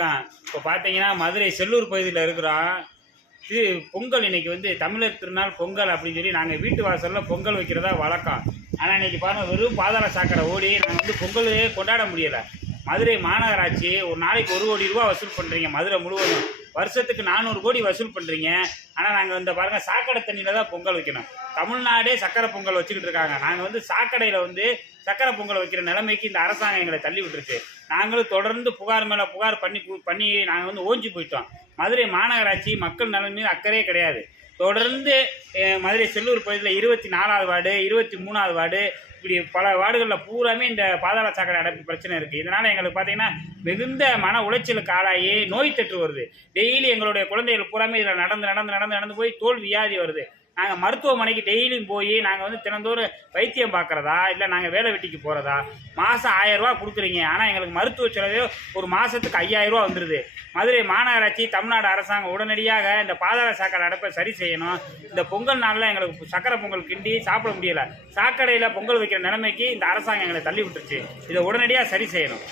வணக்கம் இப்போ பார்த்தீங்கன்னா மதுரை செல்லூர் பகுதியில் இருக்கிறோம் இது பொங்கல் இன்னைக்கு வந்து தமிழர் திருநாள் பொங்கல் அப்படின்னு சொல்லி நாங்கள் வீட்டு வாசலில் பொங்கல் வைக்கிறதா வழக்கம். ஆனால் இன்னைக்கு பாருங்கள் வெறும் பாதாள சாக்கடை ஓடி நாங்கள் வந்து பொங்கலே கொண்டாட முடியலை. மதுரை மாநகராட்சி ஒரு நாளைக்கு ஒரு கோடி ரூபா வசூல் பண்ணுறீங்க மதுரை முழுவதும். வருஷத்துக்கு நானூறு கோடி வசூல் பண்ணுறீங்க ஆனால் நாங்கள் இந்த பாருங்கள் சாக்கடை தண்ணியில் தான் பொங்கல் வைக்கணும். தமிழ்நாடே சக்கரை பொங்கல் வச்சுக்கிட்டு இருக்காங்க. நாங்கள் வந்து சாக்கடையில் வந்து சக்கரை பொங்கல் வைக்கிற நிலைமைக்கு இந்த அரசாங்கம் எங்களை தள்ளி விட்டுருச்சு. நாங்களும் தொடர்ந்து புகார் மேலே புகார் பண்ணி பண்ணி நாங்கள் வந்து ஓஞ்சி போயிட்டோம். மதுரை மாநகராட்சி மக்கள் நலன் மீது அக்கறையே கிடையாது. தொடர்ந்து மதுரை செல்லூர் பகுதியில் இருபத்தி நாலாவது வார்டு இருபத்தி மூணாவது வார்டு இப்படி பல வார்டுகளில் பூராமே இந்த பாதாள சாக்கடை அடைப்பு பிரச்சனை இருக்குது இதனால் எங்களுக்கு பார்த்தீங்கன்னா மிகுந்த மன உளைச்சலுக்கு ஆளாகி நோய் தொற்று வருது. டெய்லி எங்களுடைய குழந்தைகள் பூராமே இதில் நடந்து நடந்து நடந்து நடந்து போய் தோல் வியாதி வருது. நாங்கள் மருத்துவமனைக்கு டெய்லியும் போய் நாங்கள் வந்து தினந்தோறும் வைத்தியம் பார்க்குறதா? இல்லை நாங்கள் வேலை வெட்டிக்கு போகிறதா மாதம் ஆயிரரூவா கொடுக்குறீங்க. ஆனால் எங்களுக்கு மருத்துவ செலவே ஒரு மாதத்துக்கு ஐயாயிரரூவா வந்துடுது மதுரை மாநகராட்சி தமிழ்நாடு அரசாங்கம் உடனடியாக இந்த பாதாள சாக்கடை அடைப்பை சரி செய்யணும். இந்த பொங்கல் நாளில் எங்களுக்கு சக்கரை பொங்கல் கிண்டி சாப்பிட முடியல. சாக்கடையில் பொங்கல் வைக்கிற நிலைமைக்கு இந்த அரசாங்கம் எங்களை தள்ளி விட்டுருச்சு. இதை உடனடியாக சரி செய்யணும்.